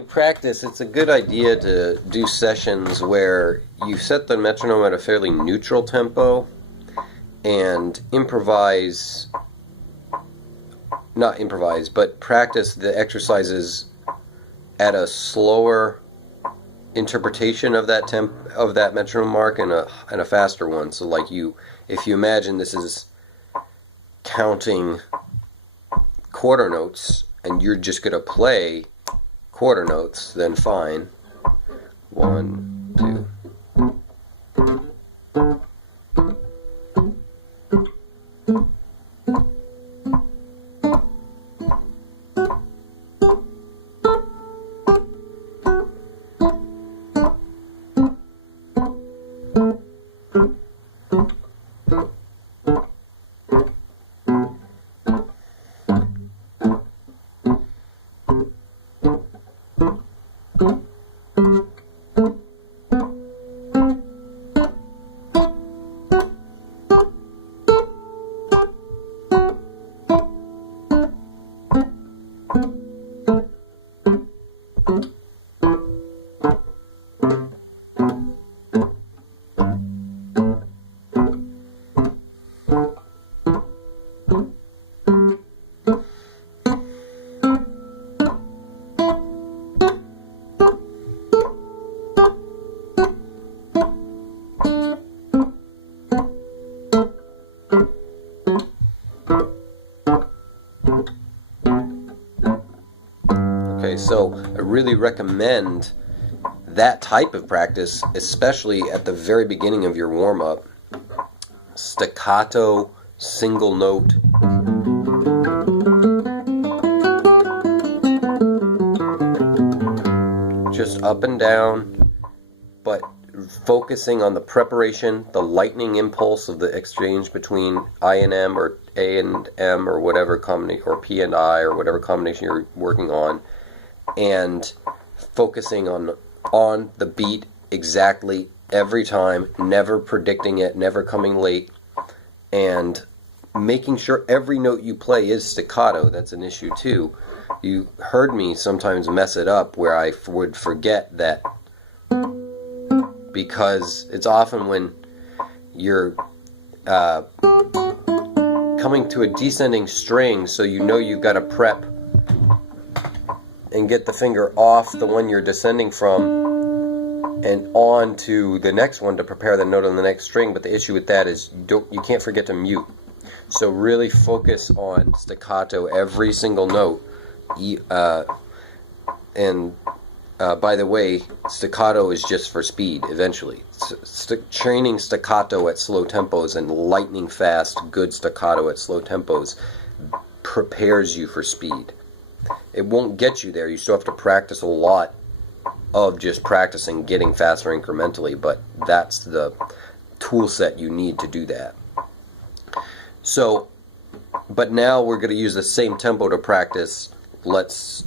You practice, it's a good idea to do sessions where you set the metronome at a fairly neutral tempo and but practice the exercises at a slower interpretation of that metronome mark and a faster one. So like if you imagine this is counting quarter notes and you're just going to play quarter notes, then fine. 1, 2. Okay, so I really recommend that type of practice, especially at the very beginning of your warm-up. Staccato, single note. Just up and down, but focusing on the preparation, the lightning impulse of the exchange between I and M, or A and M, or whatever combination, or P and I, or whatever combination you're working on, and focusing on the beat exactly every time, never predicting it, never coming late, and making sure every note you play is staccato. That's an issue too. You heard me sometimes mess it up where I would forget that, because it's often when you're coming to a descending string, so you know you've got to prep and get the finger off the one you're descending from and on to the next one to prepare the note on the next string. But the issue with that is you can't forget to mute. So really focus on staccato every single note. By the way, staccato is just for speed eventually. Training staccato at slow tempos and lightning fast, good staccato at slow tempos prepares you for speed. It won't get you there. You still have to practice a lot of just practicing getting faster incrementally, but that's the tool set you need to do that. So, but now we're going to use the same tempo to practice, let's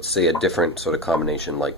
say a different sort of combination, like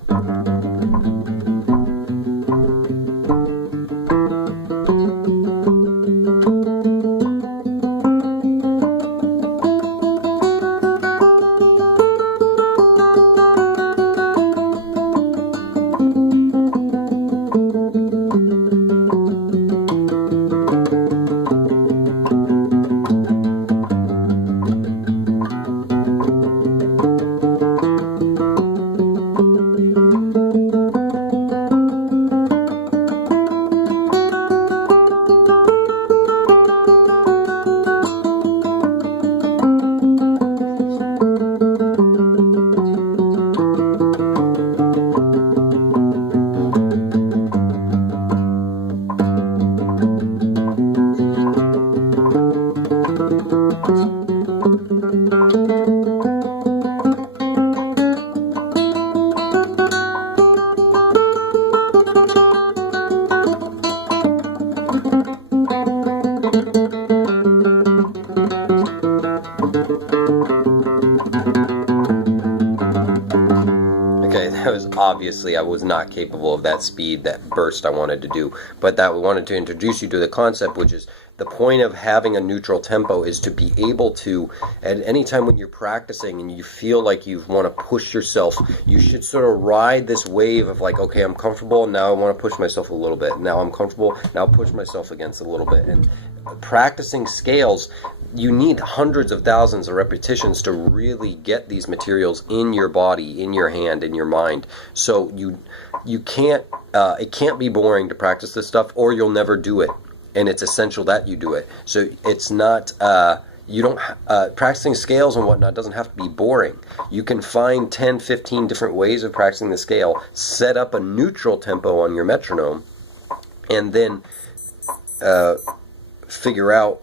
obviously I was not capable of that speed, that burst I wanted to do, but that we wanted to introduce you to the concept, which is The point of having a neutral tempo is to be able to, at any time when you're practicing and you feel like you want to push yourself, you should sort of ride this wave of like, okay, I'm comfortable, now I want to push myself a little bit. Now I'm comfortable, now push myself against a little bit. And practicing scales, you need hundreds of thousands of repetitions to really get these materials in your body, in your hand, in your mind. So you can't, it can't be boring to practice this stuff, or you'll never do it. And it's essential that you do it. So it's not, you don't, practicing scales and whatnot doesn't have to be boring. You can find 10, 15 different ways of practicing the scale, set up a neutral tempo on your metronome, and then figure out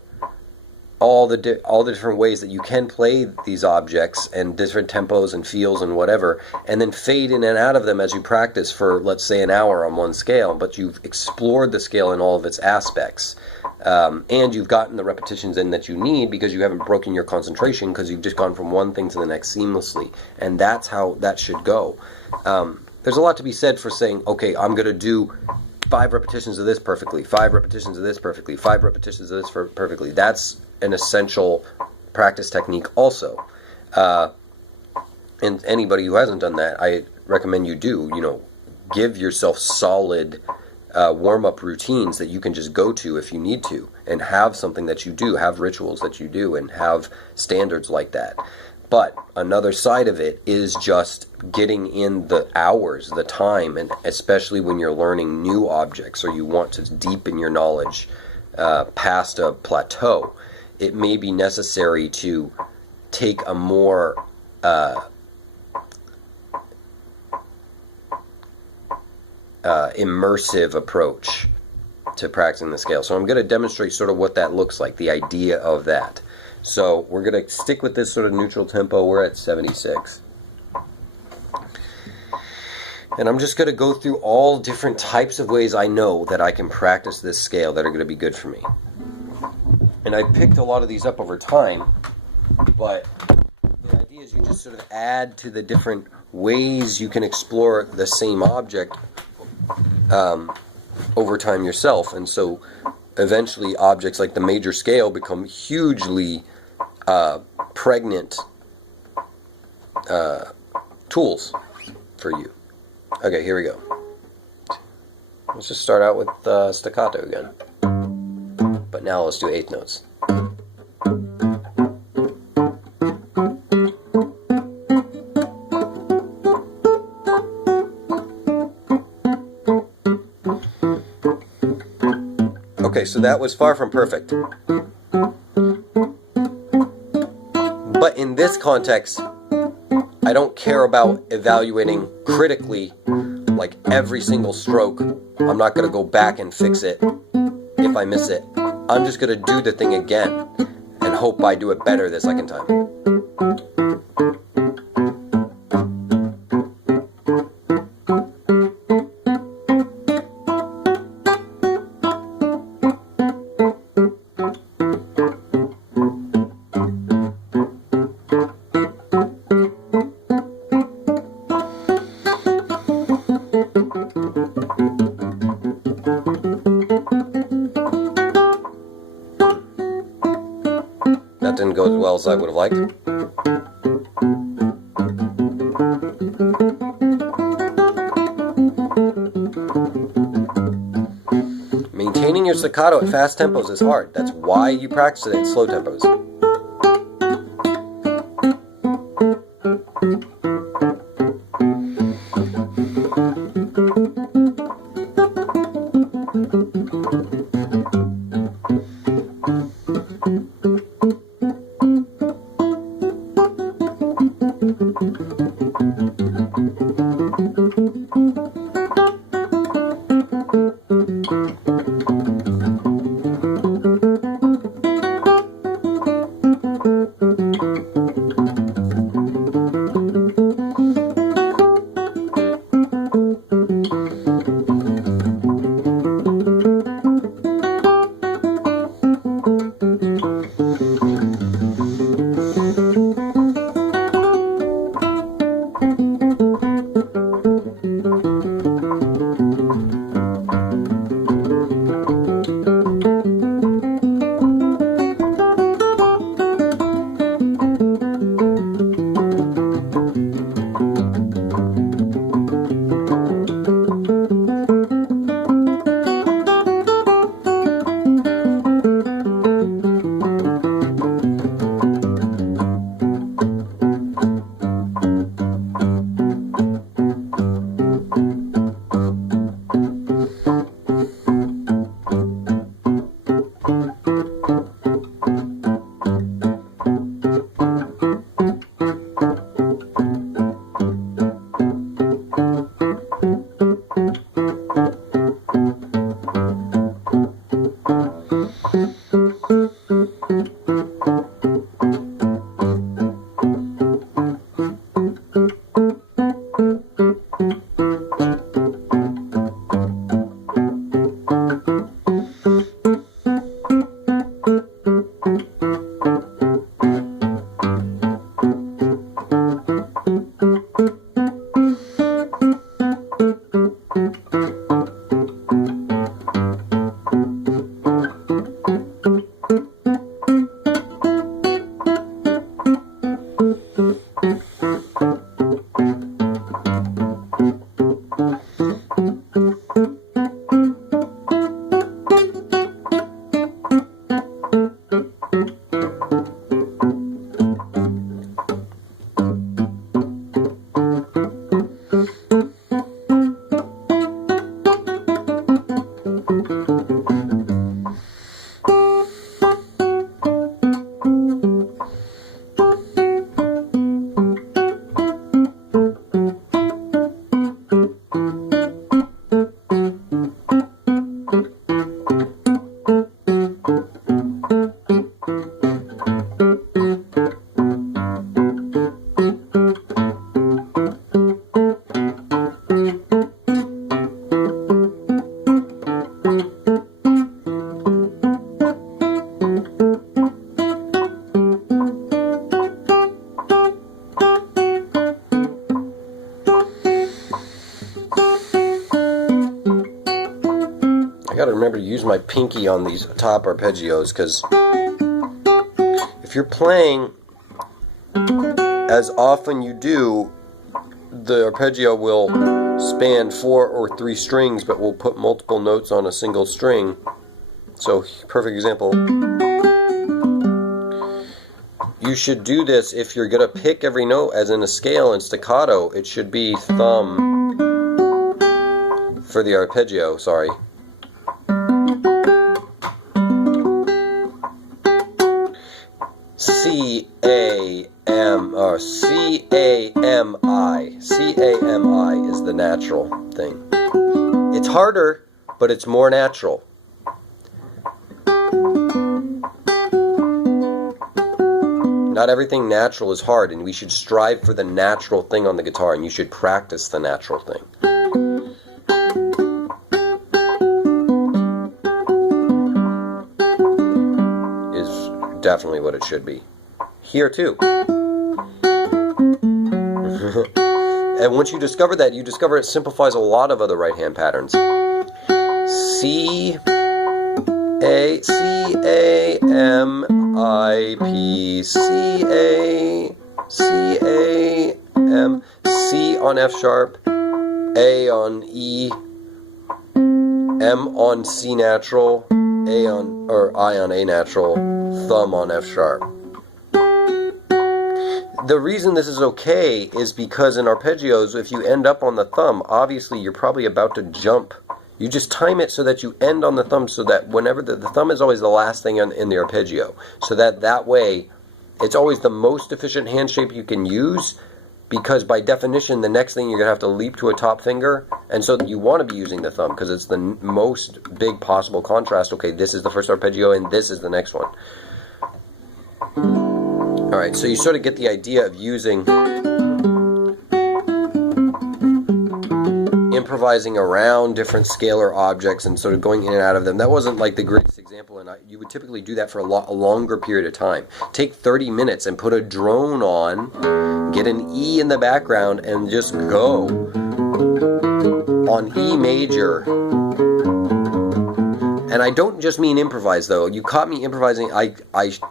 all the different ways that you can play these objects and different tempos and feels and whatever, and then fade in and out of them as you practice for, let's say, an hour on one scale, but you've explored the scale in all of its aspects, and you've gotten the repetitions in that you need because you haven't broken your concentration, because you've just gone from one thing to the next seamlessly, and that's how that should go. There's a lot to be said for saying, okay, I'm going to do 5 repetitions of this perfectly, 5 repetitions of this perfectly, 5 repetitions of this perfectly. That's an essential practice technique also. And anybody who hasn't done that, I recommend you do. Give yourself solid warm-up routines that you can just go to if you need to, and have something that you do, have rituals that you do, and have standards like that. But another side of it is just getting in the hours, the time, and especially when you're learning new objects or you want to deepen your knowledge past a plateau, it may be necessary to take a more immersive approach to practicing the scale. So I'm going to demonstrate sort of what that looks like, the idea of that. So we're going to stick with this sort of neutral tempo. We're at 76. And I'm just going to go through all different types of ways I know that I can practice this scale that are going to be good for me. And I picked a lot of these up over time, but the idea is you just sort of add to the different ways you can explore the same object over time yourself. And so eventually objects like the major scale become hugely pregnant tools for you. Okay, here we go. Let's just start out with staccato again. But now let's do eighth notes. Okay, so that was far from perfect. But in this context, I don't care about evaluating critically like every single stroke. I'm not going to go back and fix it if I miss it. I'm just going to do the thing again and hope I do it better the second time. That didn't go as well as I would have liked. Maintaining your staccato at fast tempos is hard. That's why you practice it at slow tempos. gotta remember to use my pinky on these top arpeggios, because if you're playing as often you do, the arpeggio will span 4 or 3 strings, but will put multiple notes on a single string. So, perfect example. You should do this if you're going to pick every note, as in a scale in staccato, it should be thumb for the arpeggio, sorry. C-A-M, or C-A-M-I. C-A-M-I is the natural thing. It's harder, but it's more natural. Not everything natural is hard, and we should strive for the natural thing on the guitar, and you should practice the natural thing. Is definitely what it should be. Here too. And once you discover that, you discover it simplifies a lot of other right hand patterns. C-A-M-I-P, C-A-M, C on F sharp, A on E, M on C natural, A on, or I on A natural, thumb on F sharp. The reason this is okay is because in arpeggios, if you end up on the thumb, obviously you're probably about to jump. You just time it so that you end on the thumb, so that whenever the thumb is always the last thing in the arpeggio. So that way, it's always the most efficient hand shape you can use, because by definition, the next thing you're going to have to leap to a top finger, and so you want to be using the thumb, because it's the most big possible contrast. Okay, this is the first arpeggio, and this is the next one. Alright, so you sort of get the idea of using, improvising around different scalar objects and sort of going in and out of them. That wasn't like the greatest example, and you would typically do that for a longer period of time. Take 30 minutes and put a drone on, get an E in the background, and just go on E major. And I don't just mean improvise, though. You caught me improvising. I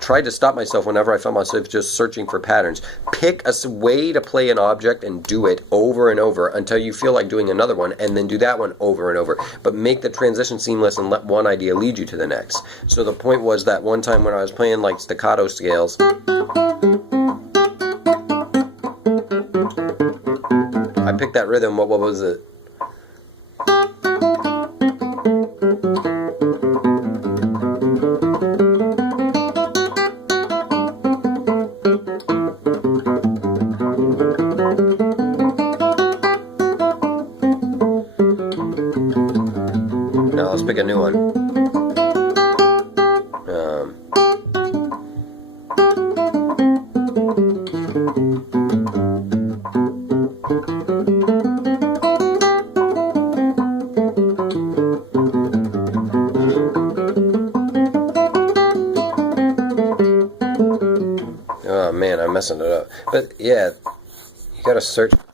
tried to stop myself whenever I found myself just searching for patterns. Pick a way to play an object and do it over and over until you feel like doing another one, and then do that one over and over. But make the transition seamless and let one idea lead you to the next. So the point was that one time when I was playing like staccato scales, I picked that rhythm. What was it? Now let's pick a new one. Oh man, I'm messing it up. But yeah, you gotta search for